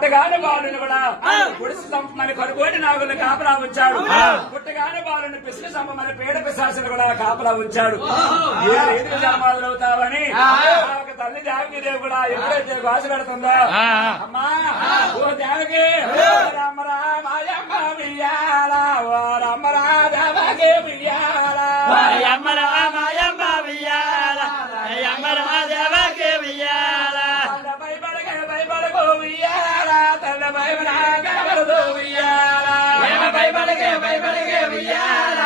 పుట్టగానే బాలుని కూడా గుడిసి చంపమని కనుగోటి నాగులు కాపలా ఉంచాడు. పుట్టగానే బాలుని పిసిని చంపమని పేడ పిశాసులు కూడా కాపలా ఉంచాడు. ఏ రీతికి జన్మాలు అవుతావని ఒక తల్లి దేవకి కూడా ఎప్పుడైతే గాసు పెడుతుందో అమ్మా ఓ దేవకి రమ్మరా మాయమ్మ బియ్యాల ఓ రమ్మరా దేవకి బియ్యాల అమ్మరా మాయమ్మ బియ్యాల అమ్మరా దేవకి బియ్యాల భయపడకు బియ్యాల తల్ల భయపడదు బియ్యాల భయపడకే బియ్యాల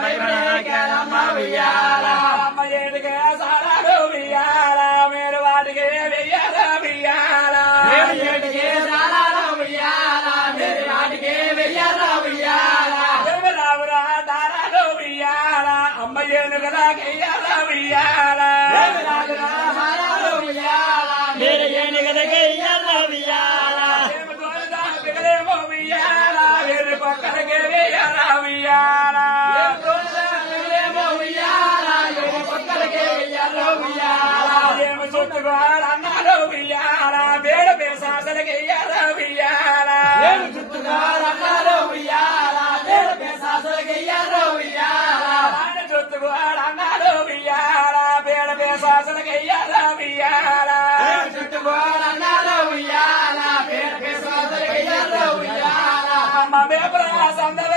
భయపడమ్మ బియ్యాల అమ్మ ఏడికే సారాలు బియ్యాల మీరు వాటికి వెయ్యాల బియ్యాల ఏటికే సారాలు బియ్యాల మీరు వాటికి వెయ్యాల బియ్యాల రావురా దారాలు బియ్యాల అమ్మ ఏనుగలా గెయ్యాల బియ్యాల హారాలు బియ్యాల మీరు ఏనుగలకి ఇయ్యాల బియ్యాల ఏమో బియ్యాల వేరే పక్కనకే వెయ్యాల బియ్యాల ఏమి చుట్టుకోవాలన్నాడు బియ్యాల వేడ పేసాసలకి వెయ్యాల బియ్యాల ఆయన చుట్టుకోవాలన్నాడు బియ్యాల వేడ పేసాసలకి వెయ్యాల బియ్యాల అమ్మ మేపరా సందర